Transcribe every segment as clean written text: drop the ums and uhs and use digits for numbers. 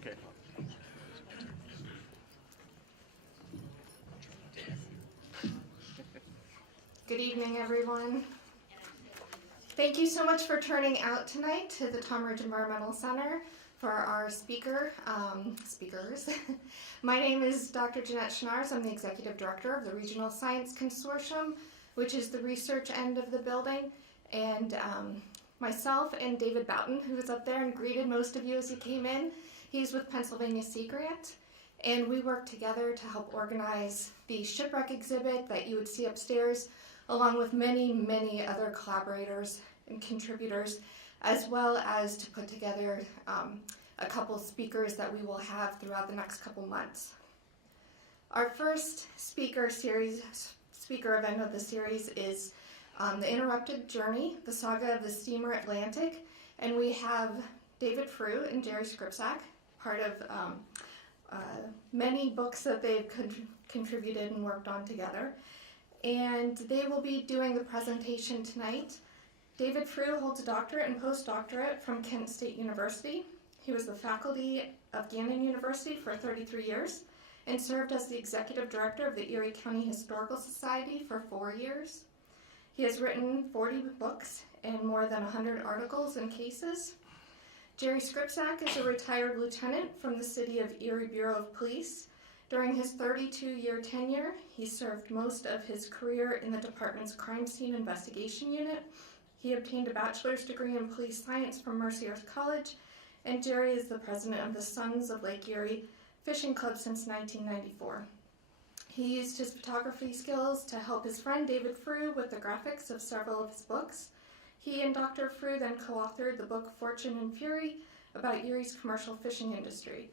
Okay. Good evening, everyone. Thank you so much for turning out tonight to the Tom Ridge Environmental Center for our speakers. My name is Dr. Jeanette Schnars. I'm the Executive Director of the Regional Science Consortium, which is the research end of the building. And myself and David Boughton, who was up there and greeted most of you as you came in, he's with Pennsylvania Sea Grant. And we work together to help organize the Shipwreck Exhibit that you would see upstairs, along with many, many other collaborators and contributors, as well as to put together a couple speakers that we will have throughout the next couple months. Our first speaker event of the series is The Interrupted Journey, the Saga of the Steamer Atlantic, and we have David Frew and Jerry Skrypzak, part of many books that they've contributed and worked on together. And they will be doing the presentation tonight. David Frew holds a doctorate and postdoctorate from Kent State University. He was the faculty of Gannon University for 33 years and served as the executive director of the Erie County Historical Society for 4 years. He has written 40 books and more than 100 articles and cases. Jerry Skrypzak is a retired lieutenant from the City of Erie Bureau of Police. During his 32-year tenure, he served most of his career in the department's Crime Scene Investigation Unit. He obtained a bachelor's degree in police science from Mercyhurst College, and Jerry is the president of the Sons of Lake Erie Fishing Club since 1994. He used his photography skills to help his friend David Frew with the graphics of several of his books. He and Dr. Frew then co-authored the book Fortune and Fury about Erie's commercial fishing industry.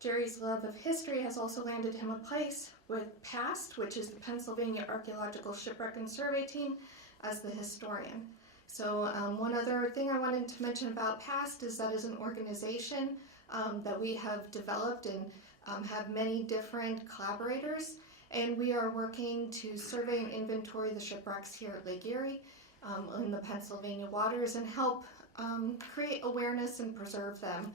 Jerry's love of history has also landed him a place with PAAST, which is the Pennsylvania Archeological Shipwreck and Survey Team, as the historian. So one other thing I wanted to mention about PAAST is that is an organization that we have developed and have many different collaborators, and we are working to survey and inventory the shipwrecks here at Lake Erie in the Pennsylvania waters and help create awareness and preserve them.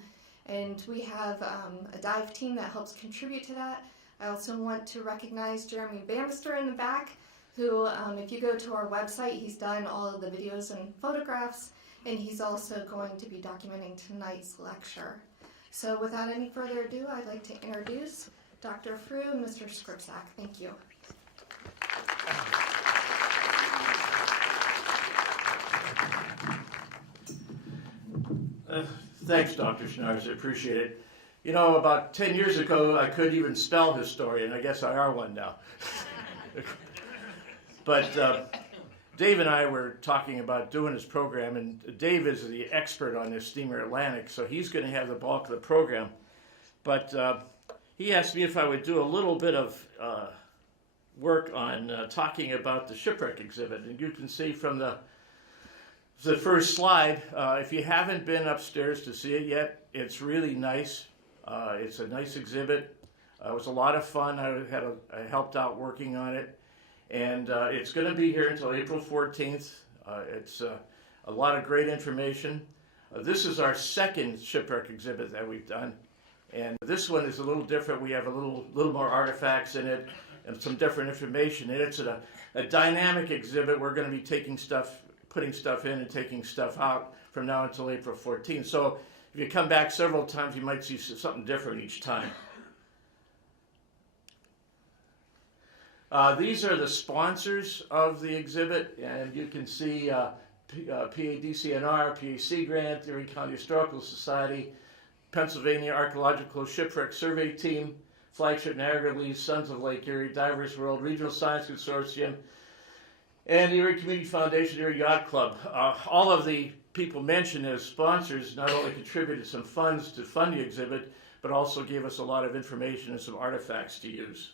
And we have a dive team that helps contribute to that. I also want to recognize Jeremy Bannister in the back, who, if you go to our website, he's done all of the videos and photographs, and he's also going to be documenting tonight's lecture. So without any further ado, I'd like to introduce Dr. Frew and Mr. Skrypzak. Thank you. Thanks, Dr. Schnars. I appreciate it. You know, about 10 years ago, I couldn't even spell historian. I guess I are one now. But Dave and I were talking about doing this program, and Dave is the expert on this steamer Atlantic, so he's going to have the bulk of the program. But he asked me if I would do a little bit of work on talking about the Shipwreck Exhibit. And you can see from the first slide, if you haven't been upstairs to see it yet, it's really nice. It's a nice exhibit. It was a lot of fun. I helped out working on it. And it's going to be here until April 14th. It's a lot of great information. This is our second Shipwreck exhibit that we've done. And this one is a little different. We have a little more artifacts in it and some different information. And it's a dynamic exhibit. We're going to be putting stuff in and taking stuff out from now until April 14th. So if you come back several times, you might see something different each time. These are the sponsors of the exhibit, and you can see PADCNR, PAC Grant, Erie County Historical Society, Pennsylvania Archeological Shipwreck Survey Team, Flagship Niagara Lease, Sons of Lake Erie, Divers World, Regional Science Consortium, and Erie Community Foundation, Erie Yacht Club. All of the people mentioned as sponsors not only contributed some funds to fund the exhibit, but also gave us a lot of information and some artifacts to use.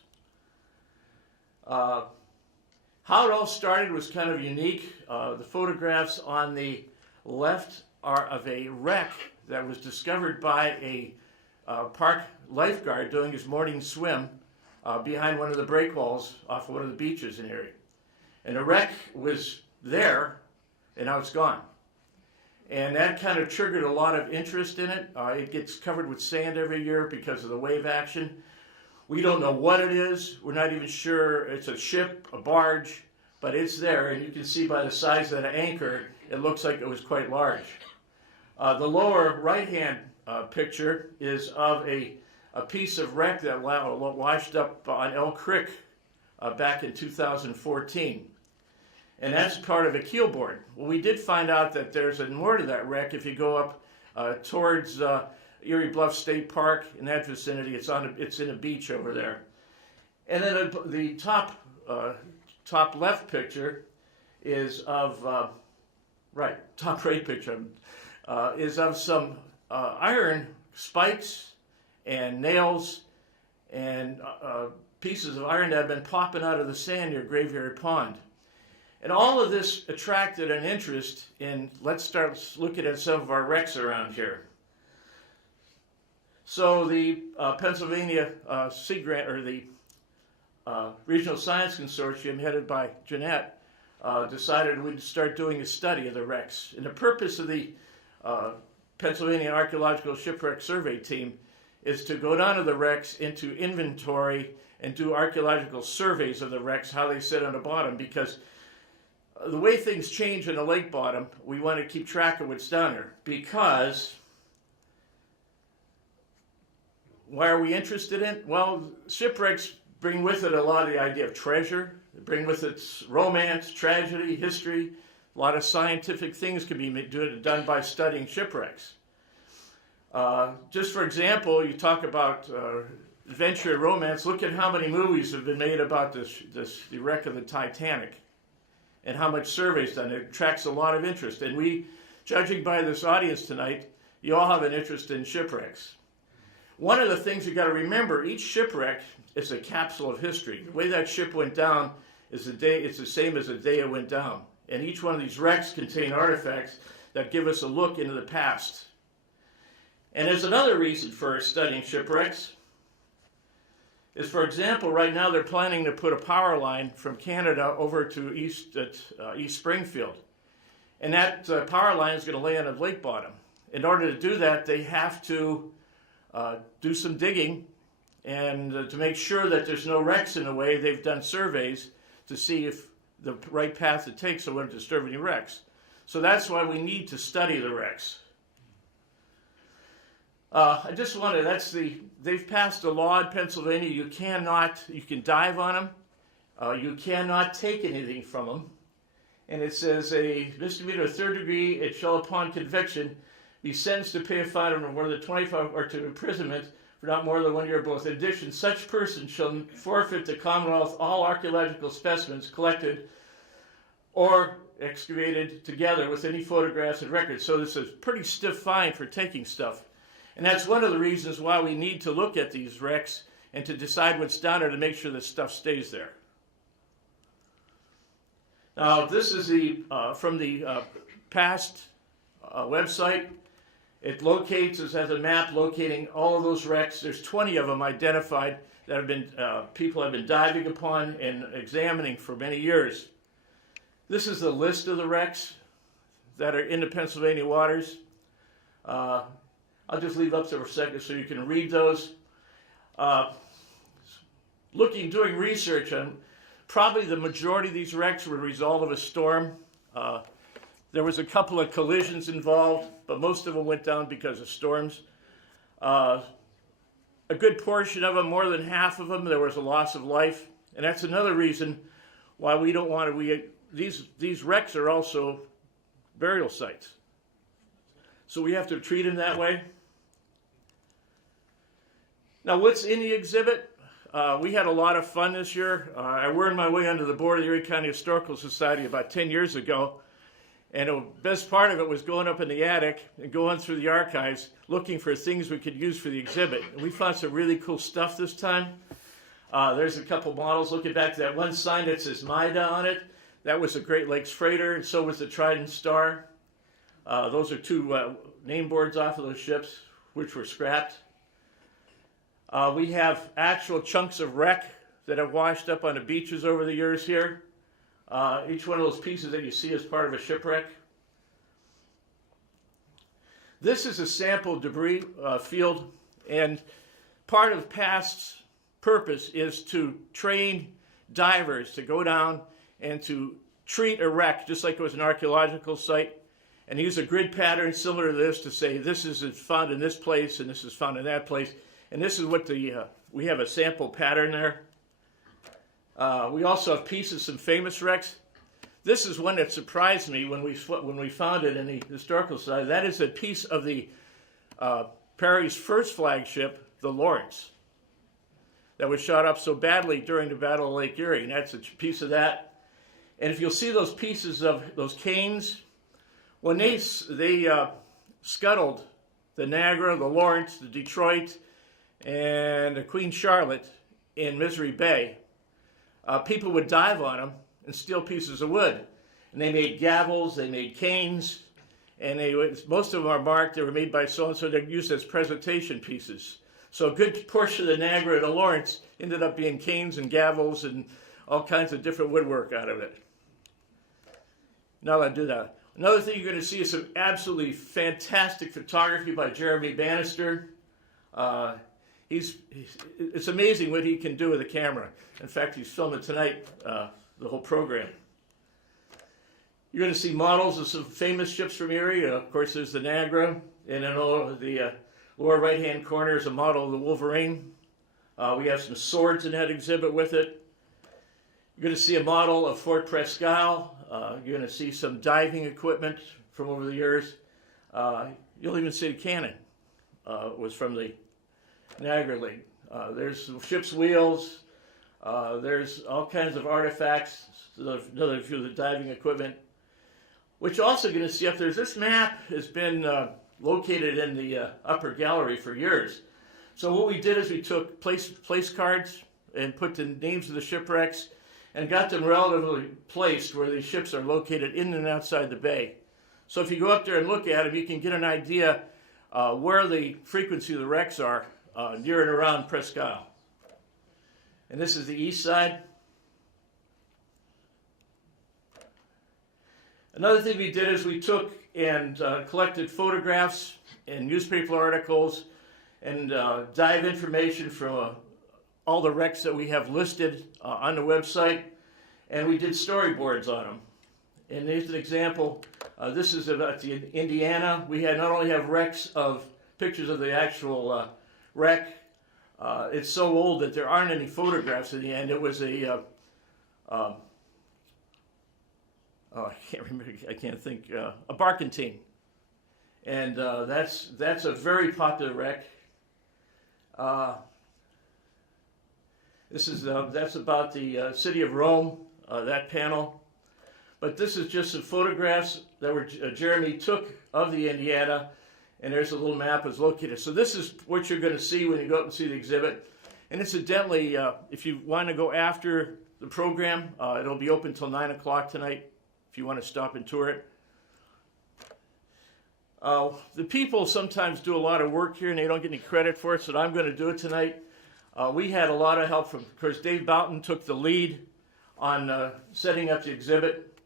How it all started was kind of unique. The photographs on the left are of a wreck that was discovered by a park lifeguard doing his morning swim behind one of the breakwalls off of one of the beaches in Erie. And the wreck was there, and now it's gone. And that kind of triggered a lot of interest in it. It gets covered with sand every year because of the wave action. We don't know what it is. We're not even sure it's a ship, a barge, but it's there. And you can see by the size of the anchor, it looks like it was quite large. The lower right-hand picture is of a piece of wreck that washed up on Elk Creek back in 2014. And that's part of a keelboard. Well, we did find out that there's more to that wreck if you go up towards Erie Bluff State Park in that vicinity. It's in a beach over there. And then the top left picture is of top right picture is of some iron spikes and nails and pieces of iron that have been popping out of the sand near Graveyard Pond. And all of this attracted an interest in, let's start looking at some of our wrecks around here. So the Pennsylvania Sea Grant, or the Regional Science Consortium, headed by Jeanette, decided we'd start doing a study of the wrecks. And the purpose of the Pennsylvania Archeological Shipwreck Survey Team is to go down to the wrecks into inventory and do archaeological surveys of the wrecks, how they sit on the bottom, because the way things change in the lake bottom, we want to keep track of what's down there. Because, why are we interested in? Well, shipwrecks bring with it a lot of the idea of treasure. They bring with it romance, tragedy, history. A lot of scientific things can be done by studying shipwrecks. Just for example, you talk about adventure and romance. Look at how many movies have been made about the wreck of the Titanic and how much surveys done. It attracts a lot of interest. And we, judging by this audience tonight, you all have an interest in shipwrecks. One of the things you got to remember, each shipwreck is a capsule of history. The way that ship went down is it's the same as the day it went down. And each one of these wrecks contain artifacts that give us a look into the past. And there's another reason for studying shipwrecks. Is, for example, right now they're planning to put a power line from Canada over to East Springfield. And that power line is going to lay on a lake bottom. In order to do that, they have to do some digging, and to make sure that there's no wrecks in the way, they've done surveys to see if the right path it takes so it won't disturb any wrecks. So that's why we need to study the wrecks. I just wanted, they've passed a law in Pennsylvania, you can dive on them, you cannot take anything from them. And it says a misdemeanor of third degree, it shall upon conviction be sentenced to pay a fine of more than 25 or to imprisonment for not more than 1 year both. In addition, such person shall forfeit the Commonwealth all archaeological specimens collected or excavated together with any photographs and records. So this is a pretty stiff fine for taking stuff. And that's one of the reasons why we need to look at these wrecks and to decide what's down there to make sure this stuff stays there. Now, this is from the PAAST website. It has a map locating all of those wrecks. There's 20 of them identified that have been people have been diving upon and examining for many years. This is the list of the wrecks that are in the Pennsylvania waters. I'll just leave up there for a second so you can read those. Doing research on probably the majority of these wrecks were a result of a storm. There was a couple of collisions involved, but most of them went down because of storms. A good portion of them, more than half of them, there was a loss of life. And that's another reason why we don't want to, these wrecks are also burial sites. So we have to treat them that way. Now, what's in the exhibit? We had a lot of fun this year. I wormed my way onto the board of the Erie County Historical Society about 10 years ago. And the best part of it was going up in the attic and going through the archives, looking for things we could use for the exhibit. And we found some really cool stuff this time. There's a couple models. Looking back to that one sign that says Maida on it. That was a Great Lakes freighter, and so was the Trident Star. Those are two name boards off of those ships, which were scrapped. We have actual chunks of wreck that have washed up on the beaches over the years here. Each one of those pieces that you see is part of a shipwreck. This is a sample debris field, and part of PAAST's purpose is to train divers to go down and to treat a wreck just like it was an archaeological site, and use a grid pattern similar to this to say this is found in this place and this is found in that place, and this is what we have a sample pattern there. We also have pieces of some famous wrecks. This is one that surprised me when we found it in the historical side. That is a piece of the Perry's first flagship, the Lawrence, that was shot up so badly during the Battle of Lake Erie, and that's a piece of that. And if you'll see those pieces of those canes, when they scuttled the Niagara, the Lawrence, the Detroit, and the Queen Charlotte in Misery Bay, people would dive on them and steal pieces of wood. And they made gavels, they made canes, and most of them are marked, they were made by so-and-so, they're used as presentation pieces. So a good portion of the Niagara and the Lawrence ended up being canes and gavels and all kinds of different woodwork out of it. Now that I do that. Another thing you're going to see is some absolutely fantastic photography by Jeremy Bannister. It's amazing what he can do with a camera. In fact, he's filming tonight the whole program. You're going to see models of some famous ships from Erie. Of course, there's the Niagara, and then the lower right-hand corner is a model of the Wolverine. We have some swords in that exhibit with it. You're going to see a model of Fort Presque Isle. You're going to see some diving equipment from over the years. You'll even see a cannon was from the Niagara Lake. There's some ship's wheels. There's all kinds of artifacts, another few of the diving equipment. What you're also going to see up there is this map has been located in the upper gallery for years. So what we did is we took place cards and put the names of the shipwrecks and got them relatively placed where these ships are located in and outside the bay. So if you go up there and look at them, you can get an idea where the frequency of the wrecks are near and around Presque Isle. And this is the east side. Another thing we did is we took and collected photographs and newspaper articles and dive information from all the wrecks that we have listed on the website, and we did storyboards on them. And here's an example. This is about the Indiana. We not only have wrecks of pictures of the actual wreck. It's so old that there aren't any photographs in the end. It was a I can't remember. I can't think. A barkentine, and that's a very popular wreck. This is that's about the city of Rome. That panel, but this is just some photographs that were Jeremy took of the Indiana, and there's a little map is located. So this is what you're going to see when you go up and see the exhibit. And incidentally, if you want to go after the program, it'll be open till 9 o'clock tonight. If you want to stop and tour it. The people sometimes do a lot of work here and they don't get any credit for it, so I'm going to do it tonight. We had a lot of help from, of course, Dave Boughton took the lead on setting up the exhibit,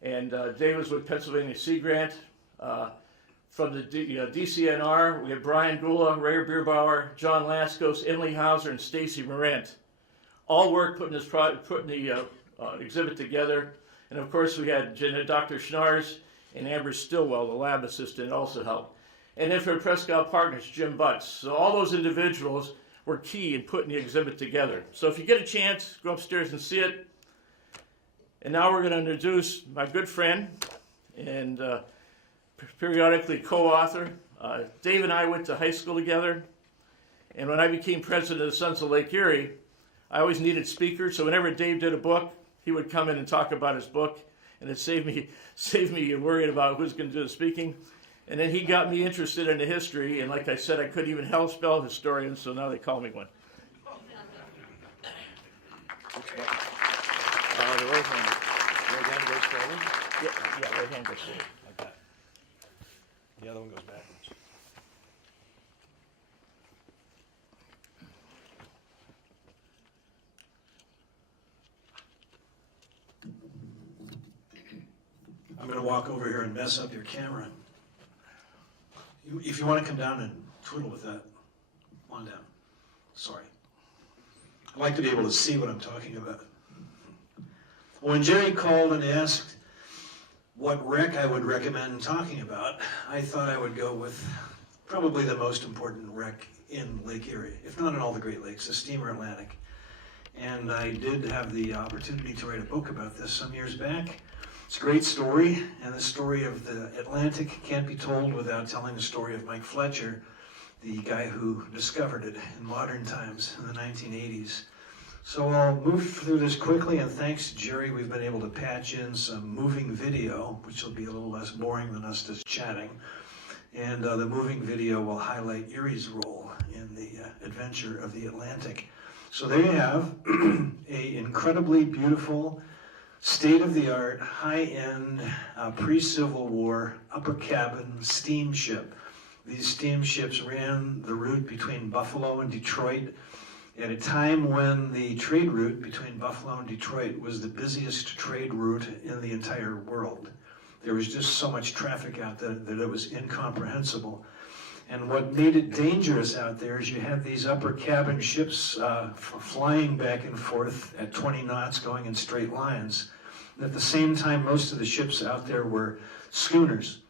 and Dave was with Pennsylvania Sea Grant. From the DCNR, we have Brian Gula, Ray Bierbauer, John Laskos, Emily Hauser, and Stacy Morant. All work putting the exhibit together. And of course, we had Dr. Schnars and Amber Stillwell, the lab assistant, also helped. And then for Presque Isle Partners, Jim Butts. So all those individuals were key in putting the exhibit together. So if you get a chance, go upstairs and see it. And now we're going to introduce my good friend and periodically co-author. Dave and I went to high school together. And when I became president of the Sons of Lake Erie, I always needed speakers. So whenever Dave did a book, he would come in and talk about his book, and it saved me worrying about who's going to do the speaking. And then he got me interested in the history, and like I said, I couldn't even spell historian, so now they call me one. The right hand goes forward? Yeah, right hand goes forward. Like that. The other one goes backwards. I'm going to walk over here and mess up your camera. If you want to come down and twiddle with that, come on down. Sorry. I'd like to be able to see what I'm talking about. When Jerry called and asked what wreck I would recommend talking about, I thought I would go with probably the most important wreck in Lake Erie, if not in all the Great Lakes, the steamer Atlantic. And I did have the opportunity to write a book about this some years back. It's a great story, and the story of the Atlantic can't be told without telling the story of Mike Fletcher, the guy who discovered it in modern times in the 1980s. So I'll move through this quickly, and thanks to Jerry, we've been able to patch in some moving video, which will be a little less boring than us just chatting. And the moving video will highlight Erie's role in the adventure of the Atlantic. So there you have a incredibly beautiful, state-of-the-art, high-end, pre-Civil War, upper cabin steamship. These steamships ran the route between Buffalo and Detroit at a time when the trade route between Buffalo and Detroit was the busiest trade route in the entire world. There was just so much traffic out there that it was incomprehensible. And what made it dangerous out there is you had these upper cabin ships flying back and forth at 20 knots going in straight lines. And at the same time, most of the ships out there were schooners.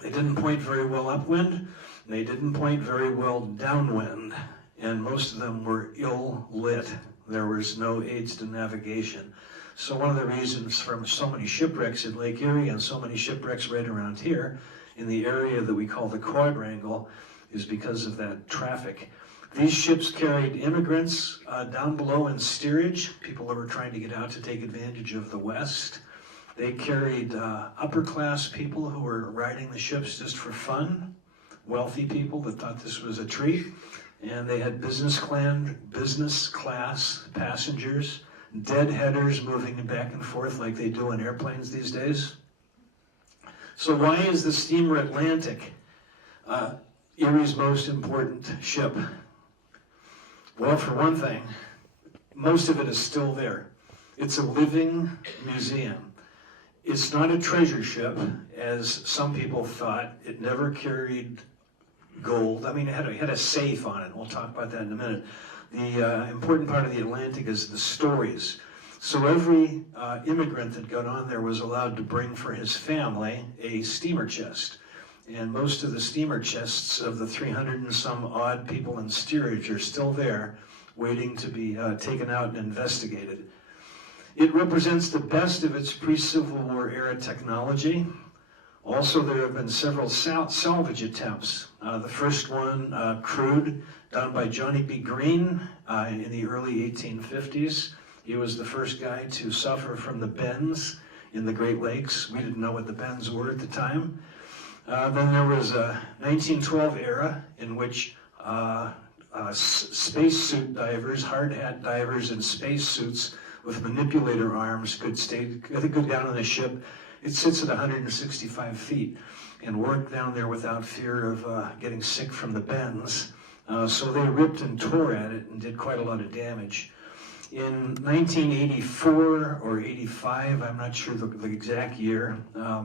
They didn't point very well upwind, they didn't point very well downwind, and most of them were ill lit. There was no aids to navigation. So one of the reasons for so many shipwrecks in Lake Erie and so many shipwrecks right around here in the area that we call the Quadrangle is because of that traffic. These ships carried immigrants down below in steerage, people that were trying to get out to take advantage of the West. They carried upper class people who were riding the ships just for fun, wealthy people that thought this was a treat, and they had business class passengers, deadheaders moving back and forth like they do in airplanes these days. So why is the steamer Atlantic Erie's most important ship? Well, for one thing, most of it is still there. It's a living museum. It's not a treasure ship, as some people thought. It never carried gold. I mean, it had a safe on it. We'll talk about that in a minute. The important part of the Atlantic is the stories. So every immigrant that got on there was allowed to bring for his family a steamer chest. And most of the steamer chests of the 300 and some odd people in steerage are still there, waiting to be taken out and investigated. It represents the best of its pre-Civil War era technology. Also, there have been several salvage attempts. The first one, crewed, done by Johnny B. Green in the early 1850s. He was the first guy to suffer from the bends in the Great Lakes. We didn't know what the bends were at the time. Then there was a 1912 era in which spacesuit divers, hard hat divers in spacesuits with manipulator arms could go down on the ship. It sits at 165 feet and work down there without fear of getting sick from the bends. So they ripped and tore at it and did quite a lot of damage. In 1984 or 85, I'm not sure the exact year,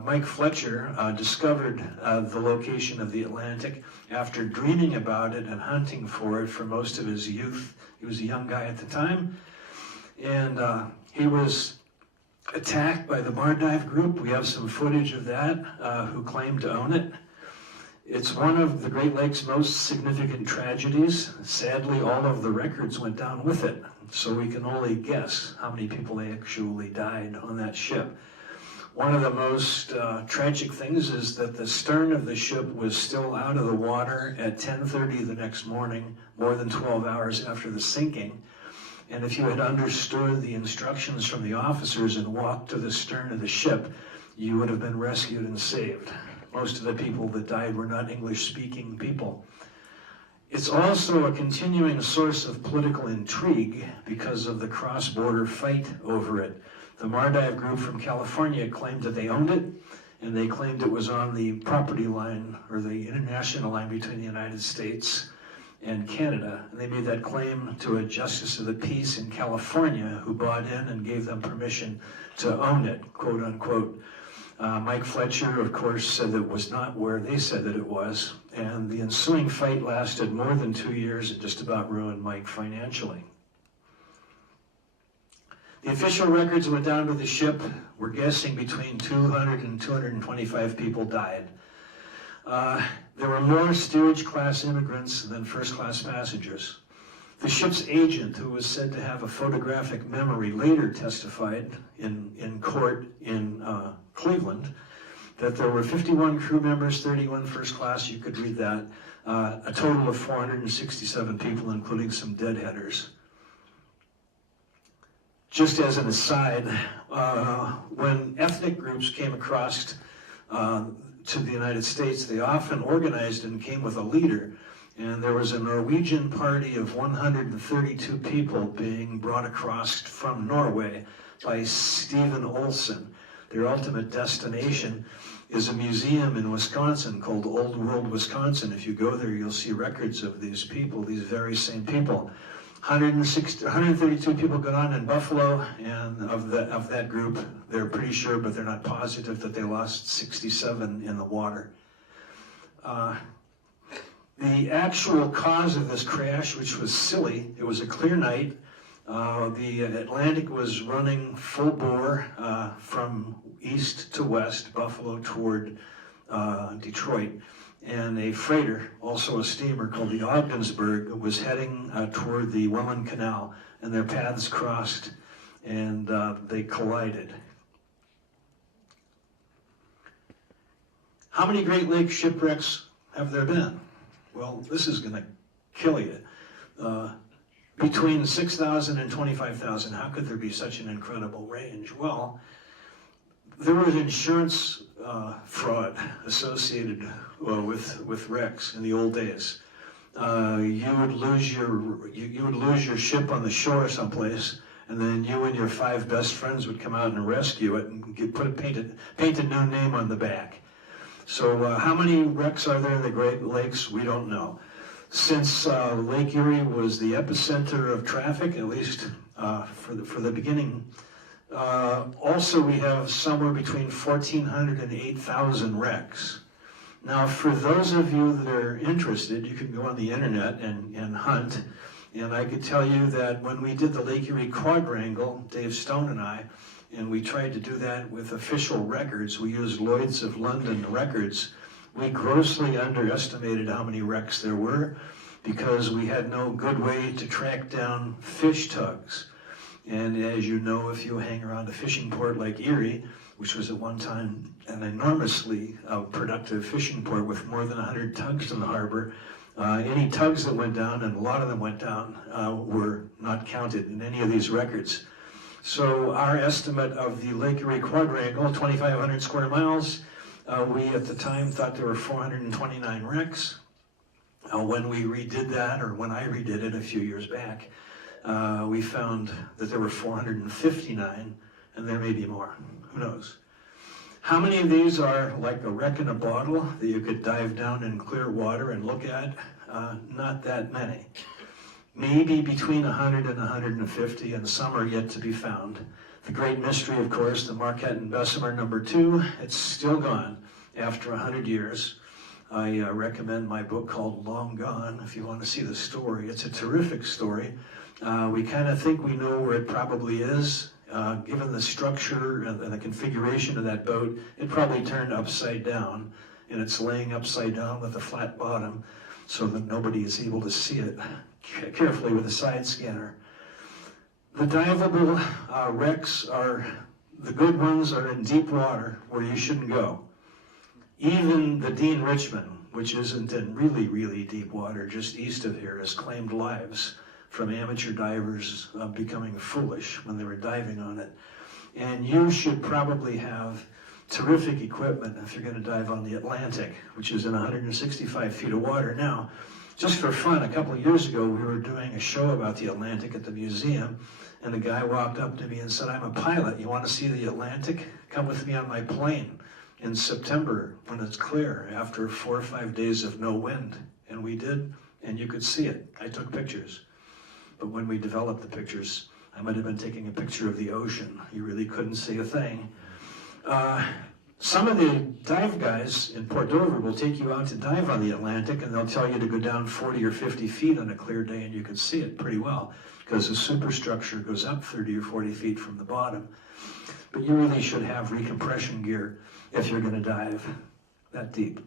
Mike Fletcher discovered the location of the Atlantic after dreaming about it and hunting for it for most of his youth. He was a young guy at the time, and he was attacked by the bar dive group. We have some footage of that, who claimed to own it. It's one of the Great Lakes' most significant tragedies. Sadly, all of the records went down with it, so we can only guess how many people actually died on that ship. One of the most tragic things is that the stern of the ship was still out of the water at 10:30 the next morning, more than 12 hours after the sinking. And if you had understood the instructions from the officers and walked to the stern of the ship, you would have been rescued and saved. Most of the people that died were not English-speaking people. It's also a continuing source of political intrigue because of the cross-border fight over it. The Mardive group from California claimed that they owned it, and they claimed it was on the property line or the international line between the United States and Canada. And they made that claim to a justice of the peace in California who bought in and gave them permission to own it, quote unquote. Mike Fletcher, of course, said that it was not where they said that it was, and the ensuing fight lasted more than 2 years and just about ruined Mike financially. The official records went down to the ship. We're guessing between 200 and 225 people died. There were more steerage-class immigrants than first-class passengers. The ship's agent, who was said to have a photographic memory, later testified in court in Cleveland that there were 51 crew members, 31 first class, you could read that, a total of 467 people, including some deadheaders. Just as an aside, when ethnic groups came across to the United States, they often organized and came with a leader. And there was a Norwegian party of 132 people being brought across from Norway by Stephen Olsen. Their ultimate destination is a museum in Wisconsin called Old World Wisconsin. If you go there, you'll see records of these people, these very same people. 132 people got on in Buffalo, and of that group, they're pretty sure, but they're not positive, that they lost 67 in the water. The actual cause of this crash, which was silly, it was a clear night. The Atlantic was running full bore from east to west, Buffalo toward Detroit. And a freighter, also a steamer called the Ogdensburg, was heading toward the Welland Canal, and their paths crossed, and they collided. How many Great Lakes shipwrecks have there been? Well, this is going to kill you. Between 6,000 and 25,000, how could there be such an incredible range? Well, there was insurance fraud associated with wrecks in the old days. You would lose your ship on the shore someplace, and then you and your 5 best friends would come out and rescue it and paint a new name on the back. So how many wrecks are there in the Great Lakes? We don't know. Since Lake Erie was the epicenter of traffic, at least for the beginning, also we have somewhere between 1,400 and 8,000 wrecks. Now, for those of you that are interested, you can go on the internet and hunt. And I could tell you that when we did the Lake Erie Quadrangle, Dave Stone and I, and we tried to do that with official records, we used Lloyd's of London records, we grossly underestimated how many wrecks there were because we had no good way to track down fish tugs. And as you know, if you hang around a fishing port like Erie, which was at one time an enormously productive fishing port with more than 100 tugs in the harbor, any tugs that went down, and a lot of them went down, were not counted in any of these records. So our estimate of the Lake Erie Quadrangle, 2,500 square miles, we at the time thought there were 429 wrecks. When we redid that, or when I redid it a few years back, we found that there were 459, and there may be more. Who knows? How many of these are like a wreck in a bottle that you could dive down in clear water and look at? Not that many. Maybe between 100 and 150, and some are yet to be found. The great mystery, of course, the Marquette and Bessemer #2, it's still gone after 100 years. I recommend my book called Long Gone if you want to see the story. It's a terrific story. We kind of think we know where it probably is. Given the structure and the configuration of that boat, it probably turned upside down, and it's laying upside down with a flat bottom so that nobody is able to see it carefully with a side scanner. The diveable wrecks the good ones are in deep water where you shouldn't go. Even the Dean Richmond, which isn't in really, really deep water, just east of here, has claimed lives from amateur divers becoming foolish when they were diving on it. And you should probably have terrific equipment if you're going to dive on the Atlantic, which is in 165 feet of water. Now, just for fun, a couple of years ago, we were doing a show about the Atlantic at the museum, and a guy walked up to me and said, "I'm a pilot. You want to see the Atlantic? Come with me on my plane in September when it's clear, after 4 or 5 days of no wind." And we did, and you could see it. I took pictures. But when we developed the pictures, I might have been taking a picture of the ocean. You really couldn't see a thing. Some of the dive guys in Port Dover will take you out to dive on the Atlantic, and they'll tell you to go down 40 or 50 feet on a clear day, and you can see it pretty well because the superstructure goes up 30 or 40 feet from the bottom. But you really should have recompression gear if you're going to dive that deep.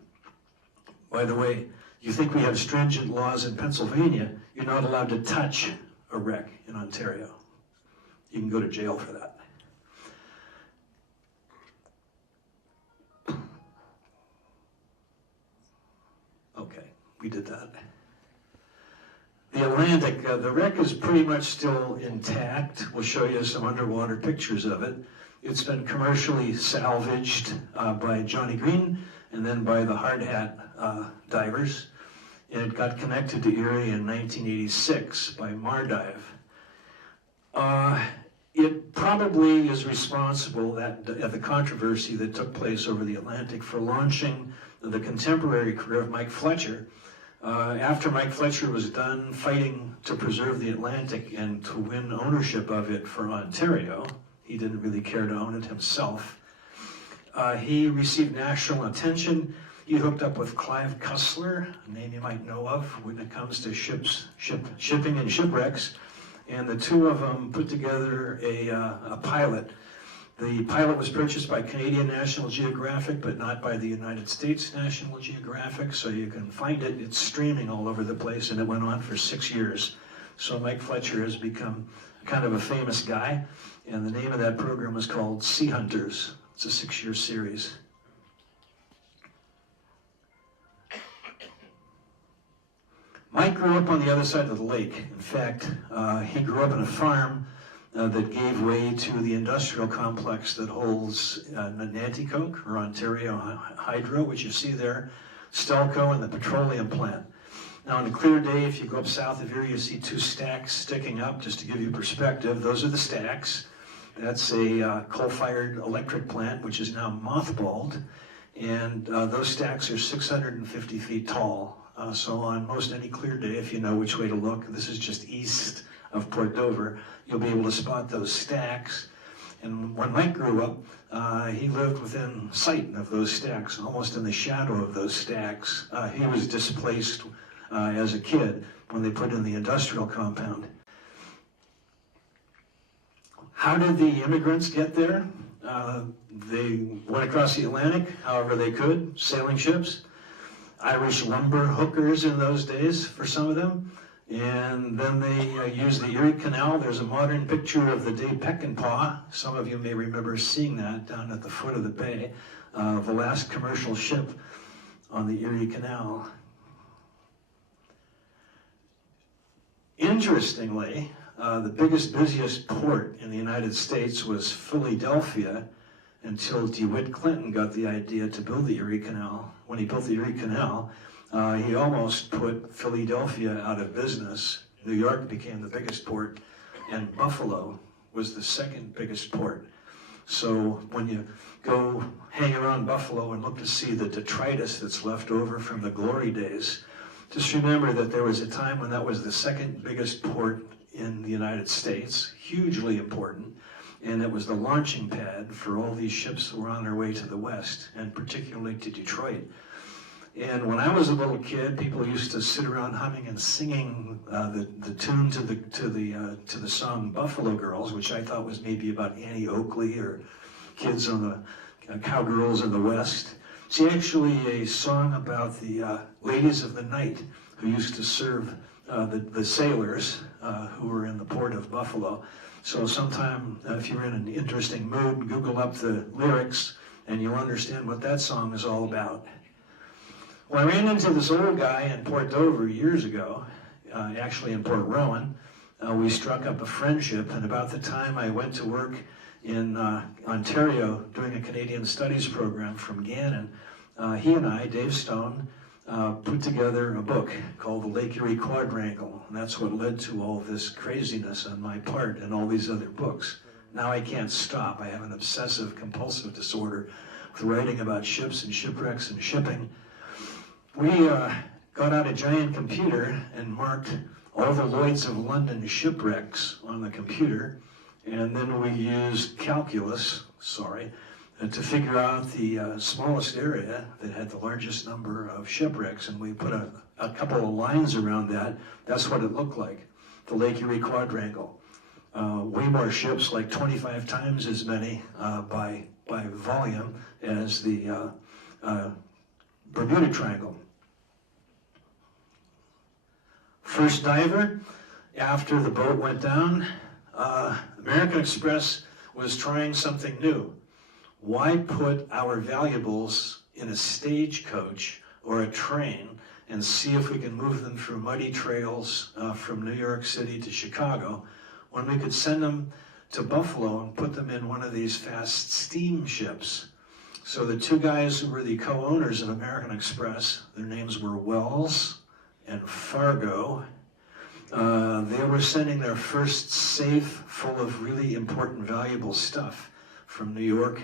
By the way, you think we have stringent laws in Pennsylvania, you're not allowed to touch a wreck in Ontario. You can go to jail for that. Okay, we did that. The Atlantic, the wreck is pretty much still intact. We'll show you some underwater pictures of it. It's been commercially salvaged by Johnny Green and then by the hard hat divers. And it got connected to Erie in 1986 by Mardive. It probably is responsible, the controversy that took place over the Atlantic, for launching the contemporary career of Mike Fletcher. After Mike Fletcher was done fighting to preserve the Atlantic and to win ownership of it for Ontario, he didn't really care to own it himself. He received national attention. He hooked up with Clive CUSSLER, a name you might know of when it comes to shipping and shipwrecks. And the two of them put together a pilot. The pilot was purchased by Canadian National Geographic, but not by the United States National Geographic, so you can find it. It's streaming all over the place, and it went on for 6 years. So Mike Fletcher has become kind of a famous guy, and the name of that program was called Sea Hunters. It's a 6-year series. Mike grew up on the other side of the lake. In fact, he grew up in a farm that gave way to the industrial complex that holds Nanticoke, or Ontario Hydro, which you see there, Stelco, and the petroleum plant. Now, on a clear day, if you go up south of Erie, you see two stacks sticking up, just to give you perspective. Those are the stacks. That's a coal-fired electric plant, which is now mothballed, and those stacks are 650 feet tall. So on most any clear day, if you know which way to look, this is just east of Port Dover, you'll be able to spot those stacks. And when Mike grew up, he lived within sight of those stacks, almost in the shadow of those stacks. He was displaced as a kid when they put in the industrial compound. How did the immigrants get there? They went across the Atlantic however they could, sailing ships. Irish lumber hookers in those days for some of them. And then they used the Erie Canal. There's a modern picture of the Day Peckinpah. Some of you may remember seeing that down at the foot of the bay, the last commercial ship on the Erie Canal. Interestingly, the biggest, busiest port in the United States was Philadelphia until DeWitt Clinton got the idea to build the Erie Canal. When he built the Erie Canal, he almost put Philadelphia out of business. New York became the biggest port, and Buffalo was the second biggest port. So when you go hang around Buffalo and look to see the detritus that's left over from the glory days, just remember that there was a time when that was the second biggest port in the United States, hugely important, and it was the launching pad for all these ships that were on their way to the west, and particularly to Detroit. And when I was a little kid, people used to sit around humming and singing the tune to the song Buffalo Girls, which I thought was maybe about Annie Oakley or kids on the cowgirls in the West. It's actually a song about the ladies of the night who used to serve the sailors who were in the port of Buffalo. So sometime, if you're in an interesting mood, Google up the lyrics and you'll understand what that song is all about. Well, I ran into this old guy in Port Dover years ago, actually in Port Rowan. We struck up a friendship, and about the time I went to work in Ontario doing a Canadian Studies program from Gannon, he and I, Dave Stone, put together a book called the Lake Erie Quadrangle, and that's what led to all this craziness on my part and all these other books. Now I can't stop. I have an obsessive compulsive disorder with writing about ships and shipwrecks and shipping. We got out a giant computer and marked all the Lloyd's of London shipwrecks on the computer, and then we used calculus, to figure out the smallest area that had the largest number of shipwrecks, and we put a couple of lines around that. That's what it looked like, the Lake Erie Quadrangle. Way more ships, like 25 times as many by volume as the Bermuda Triangle. First diver, after the boat went down, American Express was trying something new. Why put our valuables in a stagecoach or a train and see if we can move them through muddy trails from New York City to Chicago, when we could send them to Buffalo and put them in one of these fast steamships? So the two guys who were the co-owners of American Express, their names were Wells and Fargo. They were sending their first safe full of really important, valuable stuff from New York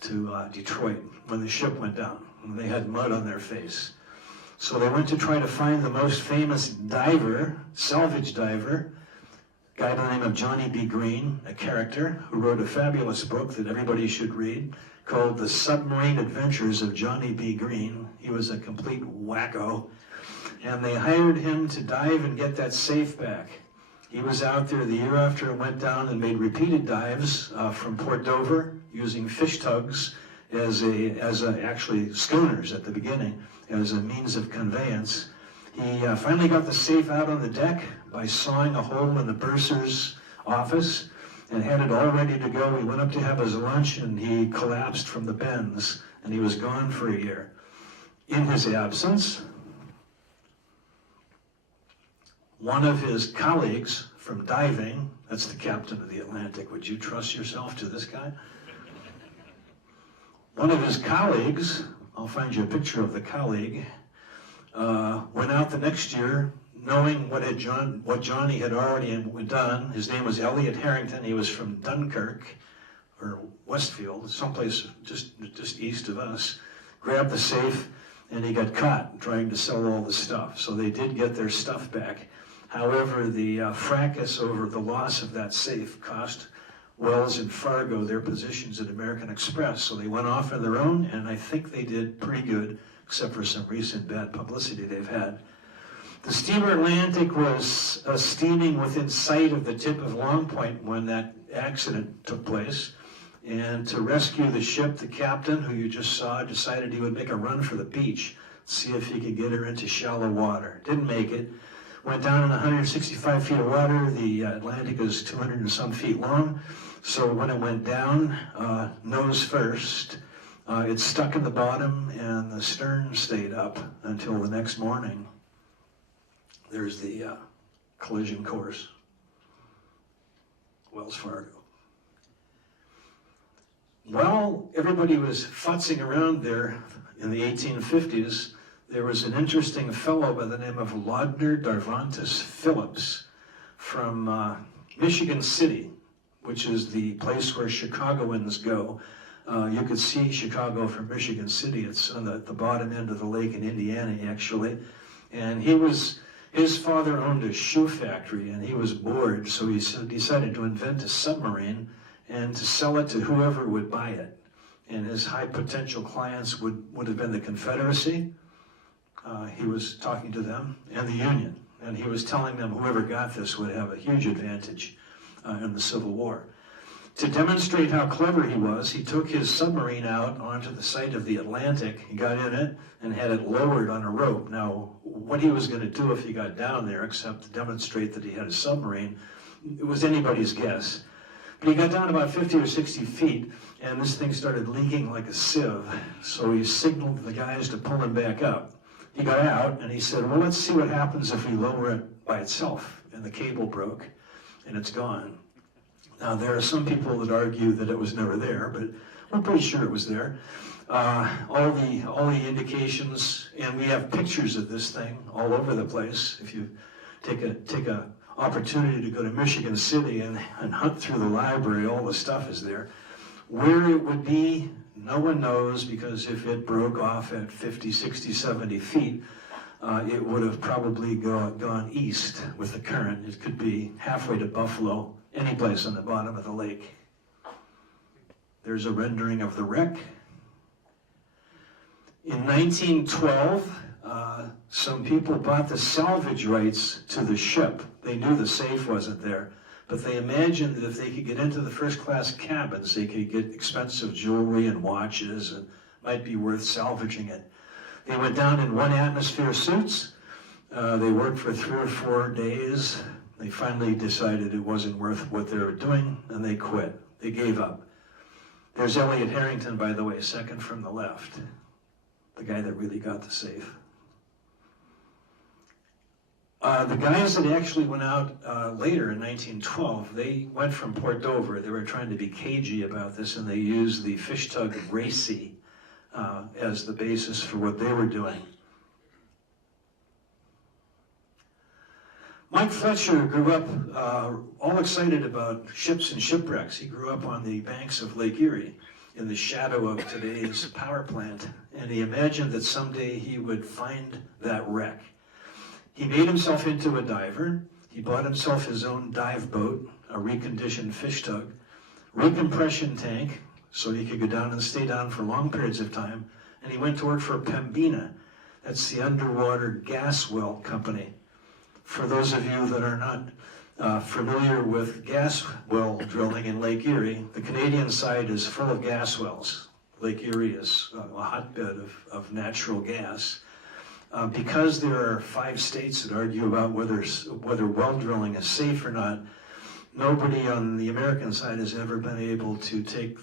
to Detroit when the ship went down. And they had mud on their face. So they went to try to find the most famous diver, salvage diver, a guy by the name of Johnny B. Green, a character who wrote a fabulous book that everybody should read called The Submarine Adventures of Johnny B. Green. He was a complete wacko. And they hired him to dive and get that safe back. He was out there the year after it went down and made repeated dives from Port Dover using fish tugs as actually schooners at the beginning as a means of conveyance. He finally got the safe out on the deck by sawing a hole in the bursar's office and had it all ready to go. He went up to have his lunch and he collapsed from the bends and he was gone for a year. In his absence, one of his colleagues from diving, that's the captain of the Atlantic, would you trust yourself to this guy? One of his colleagues, I'll find you a picture of the colleague, went out the next year knowing what Johnny had already done. His name was Elliot Harrington. He was from Dunkirk, or Westfield, someplace just east of us, grabbed the safe, and he got caught trying to sell all the stuff. So they did get their stuff back. However, the fracas over the loss of that safe cost Wells and Fargo their positions at American Express. So they went off on their own, and I think they did pretty good, except for some recent bad publicity they've had. The steamer Atlantic was steaming within sight of the tip of Long Point when that accident took place. And to rescue the ship, the captain, who you just saw, decided he would make a run for the beach, see if he could get her into shallow water. Didn't make it. Went down in 165 feet of water. The Atlantic is 200 and some feet long. So when it went down, nose first, it stuck in the bottom and the stern stayed up until the next morning. There's the collision course, Wells Fargo. While everybody was futzing around there in the 1850s, there was an interesting fellow by the name of Laudner Darvantus Phillips from Michigan City, which is the place where Chicagoans go. You could see Chicago from Michigan City. It's on the bottom end of the lake in Indiana, actually. And his father owned a shoe factory, and he was bored, so he decided to invent a submarine and to sell it to whoever would buy it. And his high potential clients would have been the Confederacy. He was talking to them, and the Union. And he was telling them whoever got this would have a huge advantage in the Civil War. To demonstrate how clever he was, he took his submarine out onto the site of the Atlantic. He got in it and had it lowered on a rope. Now, what he was going to do if he got down there, except to demonstrate that he had a submarine, it was anybody's guess. But he got down about 50 or 60 feet, and this thing started leaking like a sieve. So he signaled the guys to pull him back up. He got out, and he said, well, let's see what happens if we lower it by itself. And the cable broke, and it's gone. Now, there are some people that argue that it was never there, but we're pretty sure it was there. All the indications, and we have pictures of this thing all over the place. If you take a opportunity to go to Michigan City and hunt through the library, all the stuff is there. Where it would be, no one knows, because if it broke off at 50, 60, 70 feet, it would have probably gone east with the current. It could be halfway to Buffalo, any place on the bottom of the lake. There's a rendering of the wreck. In 1912, some people bought the salvage rights to the ship. They knew the safe wasn't there, but they imagined that if they could get into the first-class cabins, they could get expensive jewelry and watches, and might be worth salvaging it. They went down in 1 atmosphere suits. They worked for 3 or 4 days. They finally decided it wasn't worth what they were doing, and they quit. They gave up. There's Elliot Harrington, by the way, second from the left, the guy that really got the safe. The guys that actually went out later in 1912, they went from Port Dover. They were trying to be cagey about this, and they used the fish tug Racy as the basis for what they were doing. Mike Fletcher grew up all excited about ships and shipwrecks. He grew up on the banks of Lake Erie in the shadow of today's power plant, and he imagined that someday he would find that wreck. He made himself into a diver. He bought himself his own dive boat, a reconditioned fish tug, recompression tank, so he could go down and stay down for long periods of time, and he went to work for Pembina. That's the underwater gas well company. For those of you that are not familiar with gas well drilling in Lake Erie, the Canadian side is full of gas wells. Lake Erie is a hotbed of natural gas. Because there are 5 states that argue about whether well drilling is safe or not, nobody on the American side has ever been able to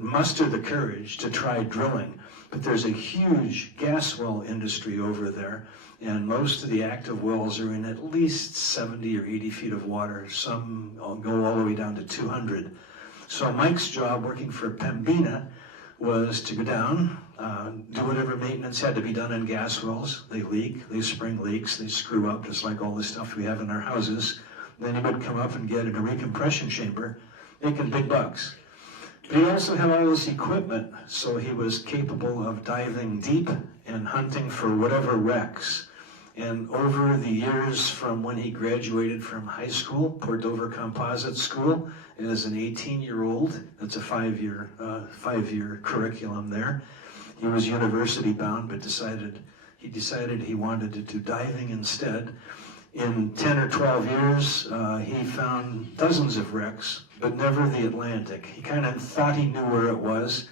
muster the courage to try drilling. But there's a huge gas well industry over there, and most of the active wells are in at least 70 or 80 feet of water. Some go all the way down to 200. So Mike's job working for Pembina was to go down, do whatever maintenance had to be done in gas wells. They leak, they spring leaks, they screw up, just like all the stuff we have in our houses. Then he would come up and get in a recompression chamber, making big bucks. But he also had all this equipment, so he was capable of diving deep and hunting for whatever wrecks. And over the years from when he graduated from high school, Port Dover Composite School, as an 18-year-old, that's a 5-year curriculum there. He was university bound, but he decided he wanted to do diving instead. In 10 or 12 years, he found dozens of wrecks, but never the Atlantic. He kind of thought he knew where it was,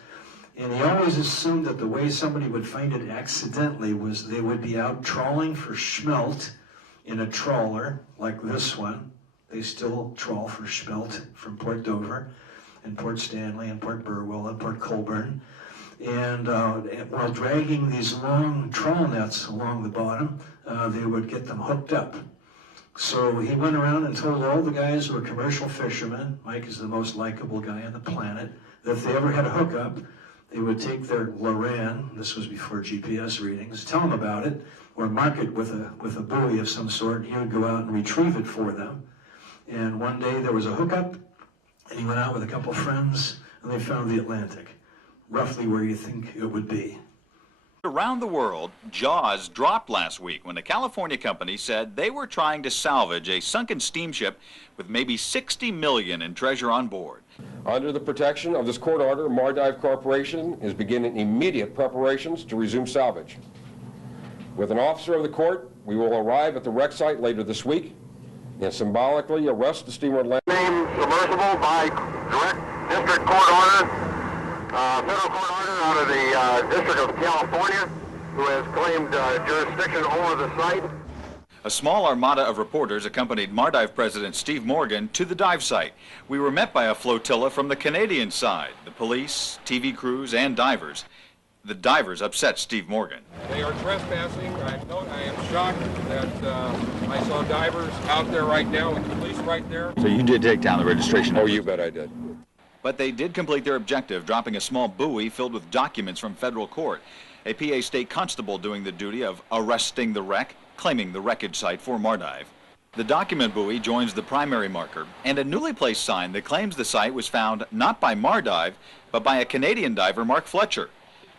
and he always assumed that the way somebody would find it accidentally was they would be out trawling for smelt in a trawler like this one. They still trawl for smelt from Port Dover and Port Stanley and Port Burwell and Port Colborne. And while dragging these long trawl nets along the bottom, they would get them hooked up. So he went around and told all the guys who were commercial fishermen, Mike is the most likable guy on the planet, that if they ever had a hookup, they would take their Loran, this was before GPS readings, tell them about it, or mark it with a buoy of some sort, and he would go out and retrieve it for them. And one day there was a hookup, and he went out with a couple friends, and they found the Atlantic, roughly where you think it would be. Around the world, jaws dropped last week when a California company said they were trying to salvage a sunken steamship with maybe $60 million in treasure on board. Under the protection of this court order, Mardive Corporation is beginning immediate preparations to resume salvage. With an officer of the court, we will arrive at the wreck site later this week and symbolically arrest the steamer Atlantic. Named submersible by direct district court order, federal court order out of the District of California, who has claimed jurisdiction over the site. A small armada of reporters accompanied Mardive President Steve Morgan to the dive site. We were met by a flotilla from the Canadian side, the police, TV crews, and divers. The divers upset Steve Morgan. They are trespassing. I am shocked that I saw divers out there right now with the police right there. So you did take down the registration? Oh, you bet I did. But they did complete their objective, dropping a small buoy filled with documents from federal court. A PA state constable doing the duty of arresting the wreck, claiming the wreckage site for Mardive. The document buoy joins the primary marker and a newly placed sign that claims the site was found not by Mardive, but by a Canadian diver, Mark Fletcher.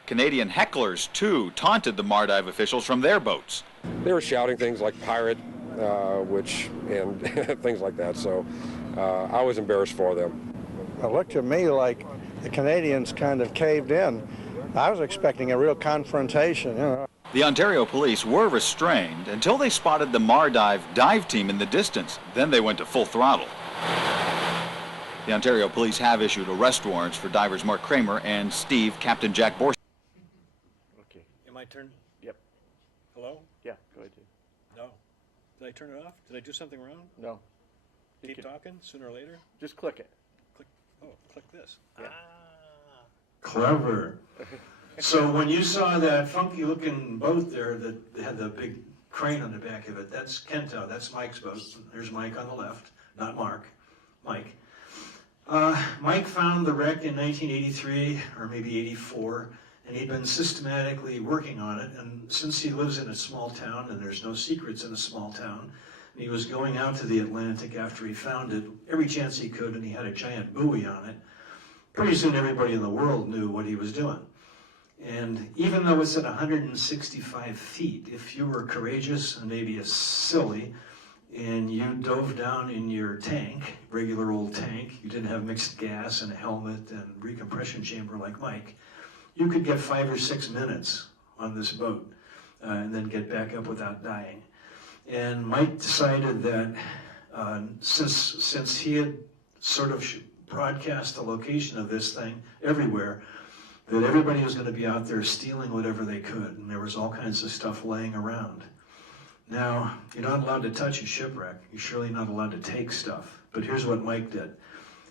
Canadian hecklers, too, taunted the Mardive officials from their boats. They were shouting things like pirate, and things like that, so I was embarrassed for them. It looked to me like the Canadians kind of caved in. I was expecting a real confrontation, you know. The Ontario police were restrained until they spotted the Mardive dive team in the distance. Then they went to full throttle. The Ontario police have issued arrest warrants for divers Mark Kramer and Captain Jack Borst. Okay. My turn? Yep. Hello? Yeah, go ahead, Dave. No. Did I turn it off? Did I do something wrong? No. Keep talking, sooner or later? Just click it. Click, oh, click this. Yeah. Clever. So when you saw that funky looking boat there that had the big crane on the back of it, that's Kento, that's Mike's boat. There's Mike on the left, not Mark, Mike. Mike found the wreck in 1983 or maybe 84, and he'd been systematically working on it. And since he lives in a small town and there's no secrets in a small town, and he was going out to the Atlantic after he found it every chance he could, and he had a giant buoy on it. Pretty soon everybody in the world knew what he was doing. And even though it's at 165 feet, if you were courageous and maybe a silly, and you dove down in your tank, regular old tank, you didn't have mixed gas and a helmet and recompression chamber like Mike, you could get 5 or 6 minutes on this boat and then get back up without dying. And Mike decided that since he had sort of broadcast the location of this thing everywhere, that everybody was going to be out there stealing whatever they could, and there was all kinds of stuff laying around. Now, you're not allowed to touch a shipwreck. You're surely not allowed to take stuff. But here's what Mike did.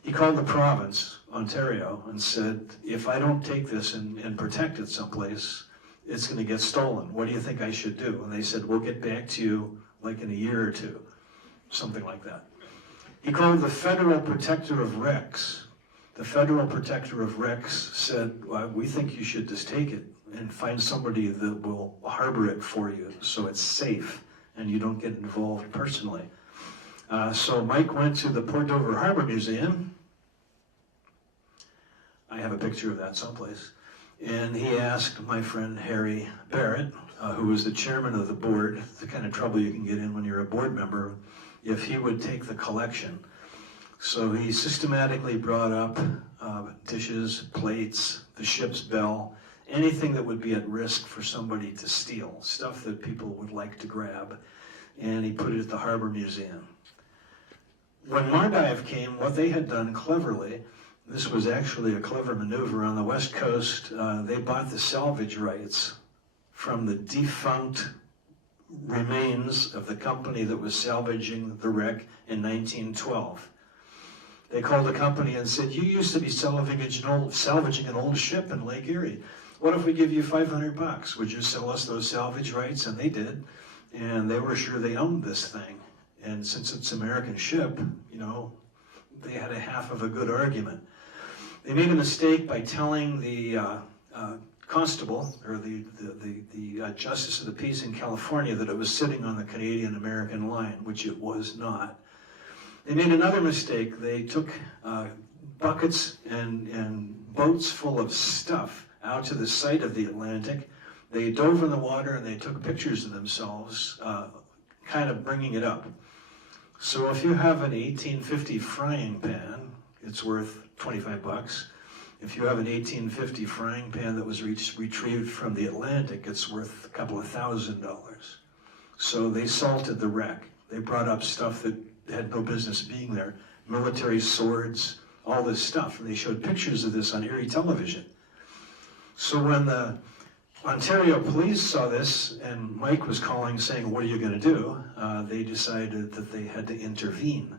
He called the province, Ontario, and said, if I don't take this and protect it someplace, it's going to get stolen. What do you think I should do? And they said, we'll get back to you like in a year or two, something like that. He called the Federal Protector of Wrecks. The Federal Protector of Wrecks said, well, we think you should just take it and find somebody that will harbor it for you so it's safe and you don't get involved personally. So Mike went to the Port Dover Harbor Museum. I have a picture of that someplace. And he asked my friend Harry Barrett, who was the chairman of the board, the kind of trouble you can get in when you're a board member, if he would take the collection. So he systematically brought up dishes, plates, the ship's bell, anything that would be at risk for somebody to steal, stuff that people would like to grab, and he put it at the Harbor Museum. When Mardive came, what they had done cleverly, this was actually a clever maneuver on the West Coast, they bought the salvage rights from the defunct remains of the company that was salvaging the wreck in 1912. They called the company and said, you used to be salvaging an old ship in Lake Erie. What if we give you $500? Would you sell us those salvage rights? And they did. And they were sure they owned this thing. And since it's an American ship, you know, they had a half of a good argument. They made a mistake by telling the constable, or the Justice of the Peace in California, that it was sitting on the Canadian-American line, which it was not. They made another mistake. They took buckets and boats full of stuff out to the site of the Atlantic. They dove in the water and they took pictures of themselves, kind of bringing it up. So if you have an 1850 frying pan, it's worth 25 bucks. If you have an 1850 frying pan that was retrieved from the Atlantic, it's worth a couple of $1,000s. So they salted the wreck. They brought up stuff that had no business being there, military swords, all this stuff. And they showed pictures of this on Erie television. So when the Ontario police saw this, and Mike was calling saying, what are you going to do? They decided that they had to intervene.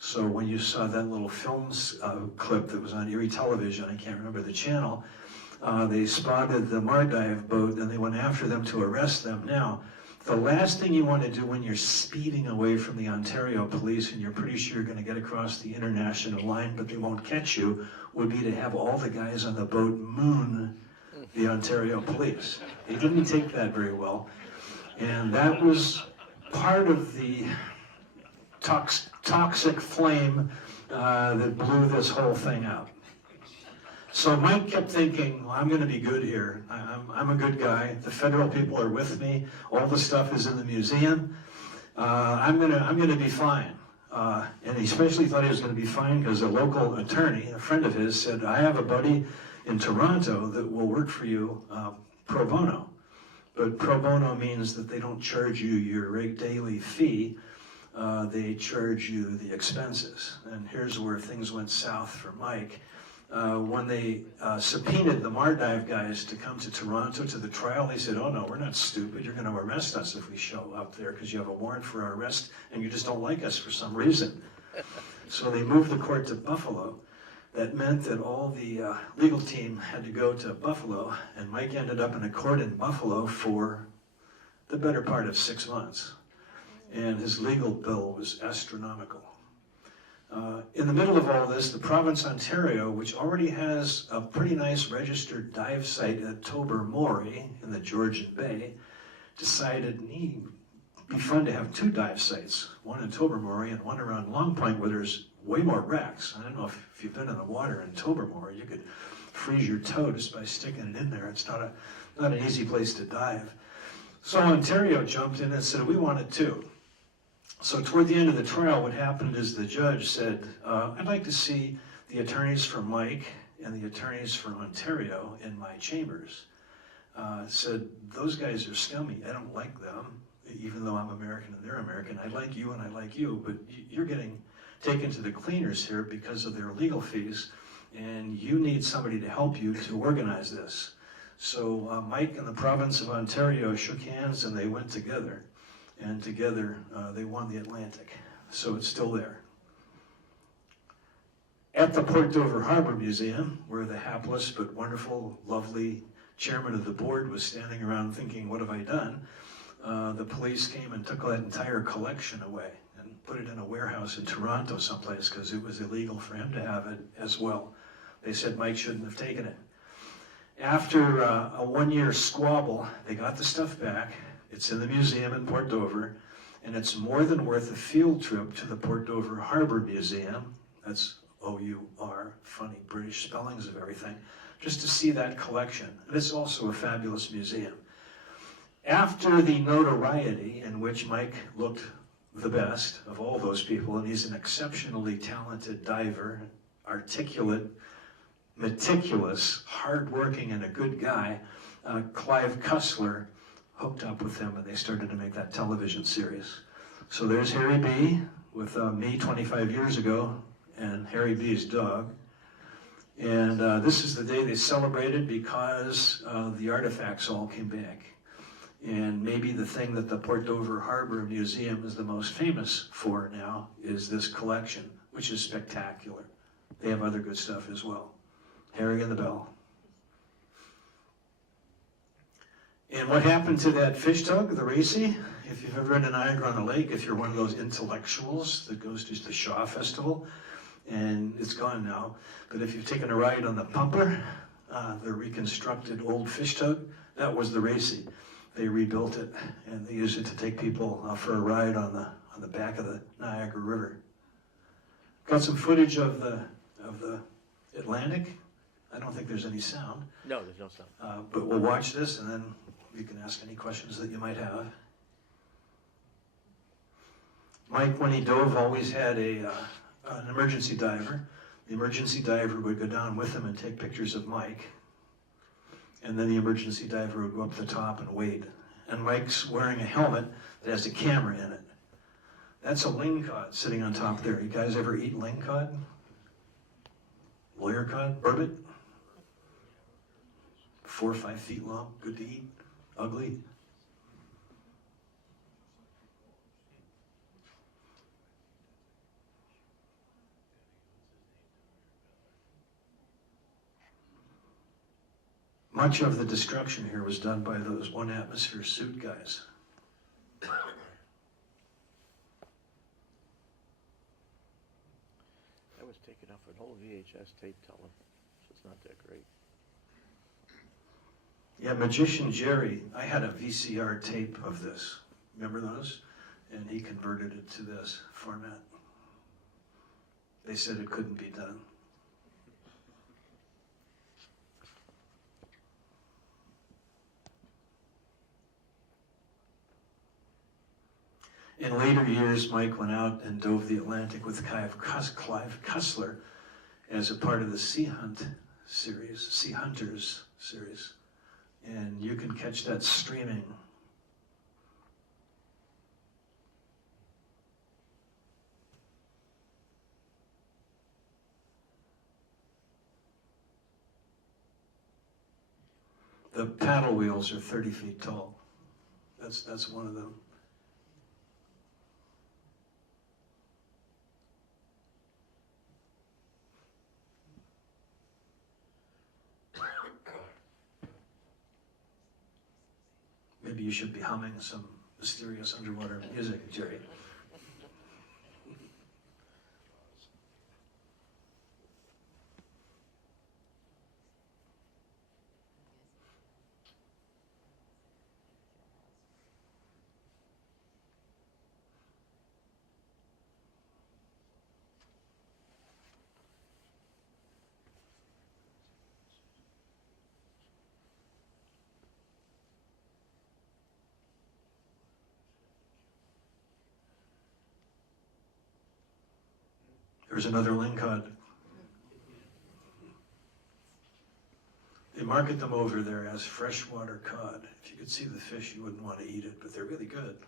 So when you saw that little films clip that was on Erie television, I can't remember the channel, they spotted the Mardive boat and they went after them to arrest them. Now, the last thing you want to do when you're speeding away from the Ontario police and you're pretty sure you're going to get across the international line, but they won't catch you, would be to have all the guys on the boat moon the Ontario police. They didn't take that very well. And that was part of the toxic flame that blew this whole thing out. So Mike kept thinking, well, I'm going to be good here. I'm a good guy. The federal people are with me. All the stuff is in the museum. I'm going to be fine. And he especially thought he was going to be fine because a local attorney, a friend of his, said, I have a buddy in Toronto that will work for you pro bono. But pro bono means that they don't charge you your daily fee, they charge you the expenses. And here's where things went south for Mike. When they subpoenaed the Mardive guys to come to Toronto to the trial, they said, oh no, we're not stupid. You're going to arrest us if we show up there because you have a warrant for our arrest and you just don't like us for some reason. So they moved the court to Buffalo. That meant that all the legal team had to go to Buffalo, and Mike ended up in a court in Buffalo for the better part of 6 months. And his legal bill was astronomical. In the middle of all this, the province of Ontario, which already has a pretty nice registered dive site at Tobermory in the Georgian Bay, decided it'd be fun to have 2 dive sites, one in Tobermory and one around Long Point where there's way more wrecks. I don't know if you've been in the water in Tobermory, you could freeze your toe just by sticking it in there. It's not an easy place to dive. So Ontario jumped in and said, we want it too. So toward the end of the trial, what happened is the judge said, I'd like to see the attorneys for Mike and the attorneys for Ontario in my chambers. Said, those guys are scummy. I don't like them, even though I'm American and they're American. I like you and I like you, but you're getting taken to the cleaners here because of their legal fees, and you need somebody to help you to organize this. So Mike and the province of Ontario shook hands and they went together. And together they won the Atlantic. So it's still there. At the Port Dover Harbour Museum, where the hapless but wonderful, lovely chairman of the board was standing around thinking, what have I done? The police came and took that entire collection away and put it in a warehouse in Toronto someplace because it was illegal for him to have it as well. They said Mike shouldn't have taken it. After a 1-year squabble, they got the stuff back. It's in the museum in Port Dover, and it's more than worth a field trip to the Port Dover Harbour Museum. That's O-U-R, funny British spellings of everything, just to see that collection. And it's also a fabulous museum. After the notoriety in which Mike looked the best of all those people, and he's an exceptionally talented diver, articulate, meticulous, hardworking, and a good guy, Clive CUSSLER hooked up with him and they started to make that television series. So there's Harry B with me 25 years ago and Harry B's dog. And this is the day they celebrated because the artifacts all came back. And maybe the thing that the Port Dover Harbour Museum is the most famous for now is this collection, which is spectacular. They have other good stuff as well. Harry and the Bell. And what happened to that fish tug, the Racy? If you've ever been to Niagara on the Lake, if you're one of those intellectuals that goes to the Shaw Festival, and it's gone now, but if you've taken a ride on the Pumper, the reconstructed old fish tug, that was the Racy. They rebuilt it, and they used it to take people for a ride on the back of the Niagara River. Got some footage of the Atlantic. I don't think there's any sound. No, there's no sound. But we'll watch this, and then you can ask any questions that you might have. Mike, when he dove, always had an emergency diver. The emergency diver would go down with him and take pictures of Mike. And then the emergency diver would go up to the top and wait. And Mike's wearing a helmet that has a camera in it. That's a lingcod sitting on top there. You guys ever eat lingcod? Lawyer cod? Burbot? 4 or 5 feet long, good to eat, ugly. Much of the destruction here was done by those one atmosphere suit guys. That was taken off an old VHS tape, tell him. So it's not that great. Yeah, Magician Jerry, I had a VCR tape of this. Remember those? And he converted it to this format. They said it couldn't be done. In later years, Mike went out and dove the Atlantic with Clive CUSSLER as a part of the Sea Hunters series. And you can catch that streaming. The paddle wheels are 30 feet tall. That's one of them. Maybe you should be humming some mysterious underwater music, Jerry. There's another lingcod. They market them over there as freshwater cod. If you could see the fish, you wouldn't want to eat it, but they're really good.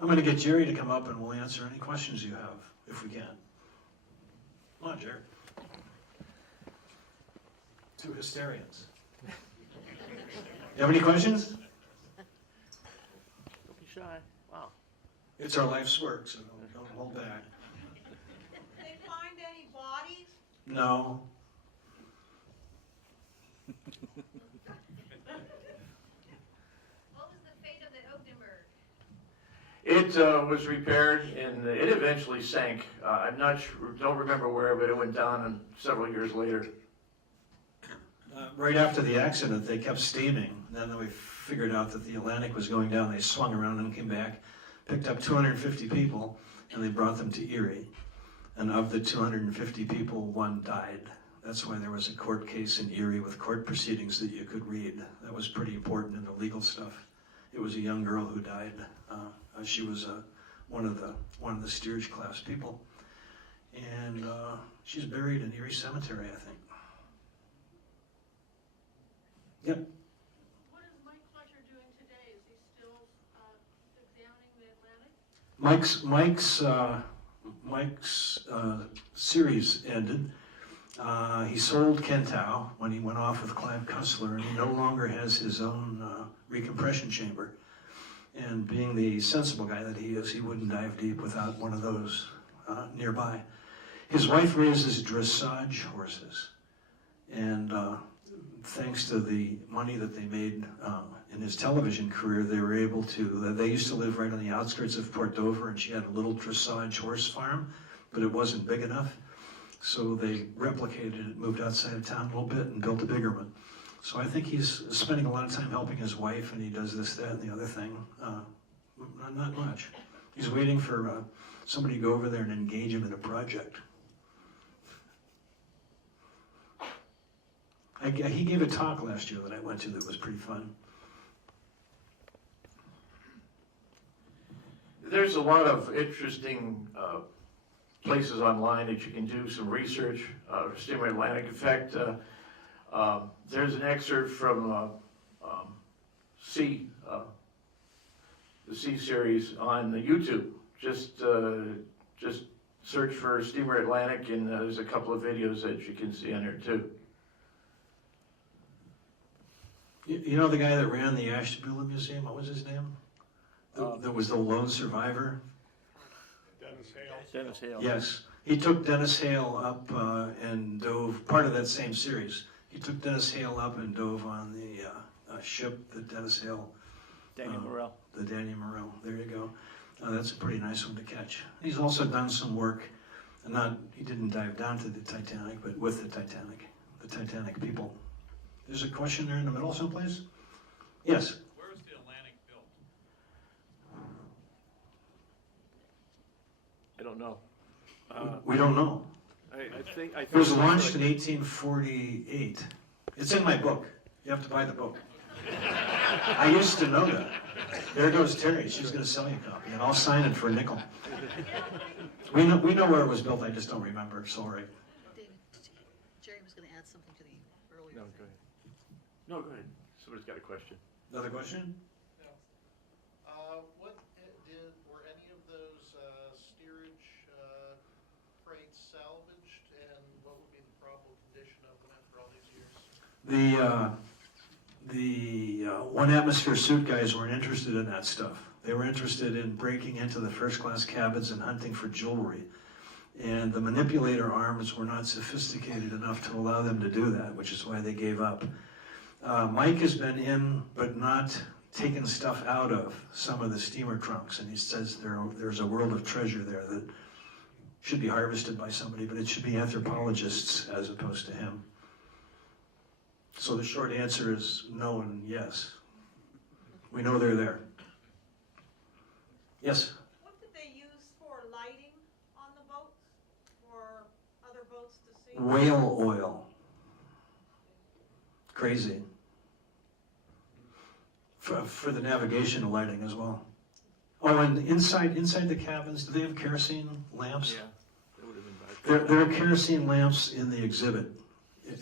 I'm going to get Jerry to come up and we'll answer any questions you have, if we can. Come on, Jerry. Two hysterians. You have any questions? Don't be shy. Wow. It's our life's work, so don't hold back. Did they find any bodies? No. What was the fate of the Ogdensburg? It was repaired and it eventually sank. I'm not sure, don't remember where, but it went down and several years later. Right after the accident, they kept steaming. Then we figured out that the Atlantic was going down. They swung around and came back, picked up 250 people, and they brought them to Erie. And of the 250 people, one died. That's why there was a court case in Erie with court proceedings that you could read. That was pretty important in the legal stuff. It was a young girl who died. She was one of the steerage class people, and she's buried in Erie Cemetery, I think. Yep. What is Mike Fletcher doing today? Is he still examining the Atlantic? Mike's series ended. He sold Kentau when he went off with Clive CUSSLER, and he no longer has his own recompression chamber. And being the sensible guy that he is, he wouldn't dive deep without one of those nearby. His wife raises dressage horses, and thanks to the money that they made in his television career, they were able to, they used to live right on the outskirts of Port Dover, and she had a little dressage horse farm, but it wasn't big enough. So they replicated it, moved outside of town a little bit and built a bigger one. So I think he's spending a lot of time helping his wife, and he does this, that, and the other thing. Not much. He's waiting for somebody to go over there and engage him in a project. He gave a talk last year that I went to that was pretty fun. There's a lot of interesting places online that you can do some research. Steamer Atlantic. In fact, there's an excerpt from the C series on the YouTube. Just search for Steamer Atlantic, and there's a couple of videos that you can see on there too. You know the guy that ran the Ashtabula Museum? What was his name? That was the lone survivor? Dennis Hale. Yes. He took Dennis Hale up and dove, part of that same series. He took Dennis Hale up and dove on the ship that Dennis Hale... Daniel Morell. The Daniel Morell. There you go. That's a pretty nice one to catch. He's also done some work, he didn't dive down to the Titanic, but with the Titanic people. There's a question there in the middle someplace? Yes? Where was the Atlantic built? I don't know. We don't know. I think It was launched in 1848. It's in my book. You have to buy the book. I used to know that. There goes Terry. She's going to sell you a copy, and I'll sign it for a nickel. We know where it was built. I just don't remember. Sorry. David, Jerry was going to add something to the earlier. No, go ahead. No, go ahead. Somebody's got a question. Another question? Were any of those steerage freights salvaged, and what would be the probable condition of them after all these years? The One Atmosphere suit guys weren't interested in that stuff. They were interested in breaking into the first-class cabins and hunting for jewelry. And the manipulator arms were not sophisticated enough to allow them to do that, which is why they gave up. Mike has been in, but not taken stuff out of some of the steamer trunks, and he says there's a world of treasure there that should be harvested by somebody, but it should be anthropologists as opposed to him. So the short answer is no and yes. We know they're there. Yes? What did they use for lighting on the boats, for other boats to see? Whale oil. Crazy. For the navigational lighting as well. Oh, and inside the cabins, do they have kerosene lamps? Yeah, that would have been bad. There are kerosene lamps in the exhibit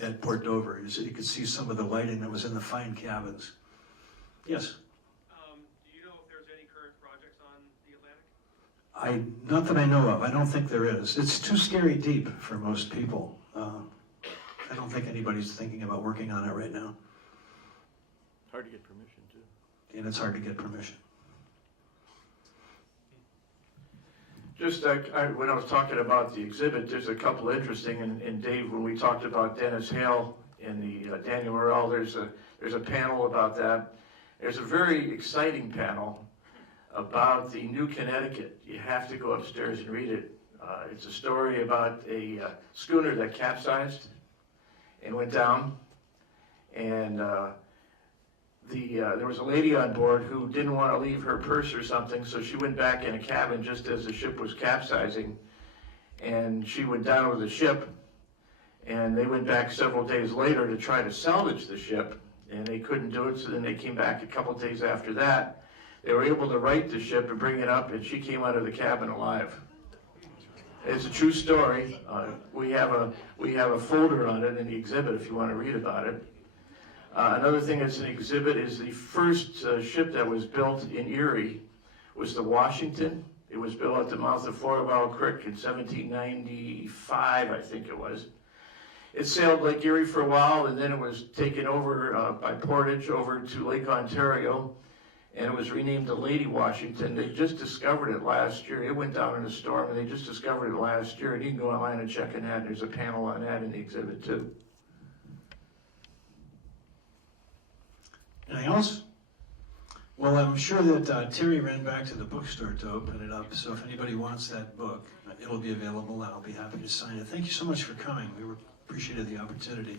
at Port Dover. You could see some of the lighting that was in the fine cabins. Yes? Do you know if there's any current projects on the Atlantic? Not that I know of. I don't think there is. It's too scary deep for most people. I don't think anybody's thinking about working on it right now. Hard to get permission too. And it's hard to get permission. Just when I was talking about the exhibit, there's a couple interesting, and Dave, when we talked about Dennis Hale and the Daniel Morell, there's a panel about that. There's a very exciting panel about the New Connecticut. You have to go upstairs and read it. It's a story about a schooner that capsized and went down, and there was a lady on board who didn't want to leave her purse or something, so she went back in a cabin just as the ship was capsizing, and she went down with the ship, and they went back several days later to try to salvage the ship, and they couldn't do it, so then they came back a couple days after that. They were able to right the ship and bring it up, and she came out of the cabin alive. It's a true story. We have a folder on it in the exhibit if you want to read about it. Another thing that's an exhibit is the first ship that was built in Erie was the Washington. It was built at the mouth of Fargo Creek in 1795, I think it was. It sailed Lake Erie for a while, and then it was taken over by Portage over to Lake Ontario, and it was renamed the Lady Washington. They just discovered it last year. It went down in a storm, and they just discovered it last year. And you can go online and check on that. There's a panel on that in the exhibit, too. Anything else? Well, I'm sure that Terry ran back to the bookstore to open it up, so if anybody wants that book, it'll be available, and I'll be happy to sign it. Thank you so much for coming. We appreciated the opportunity.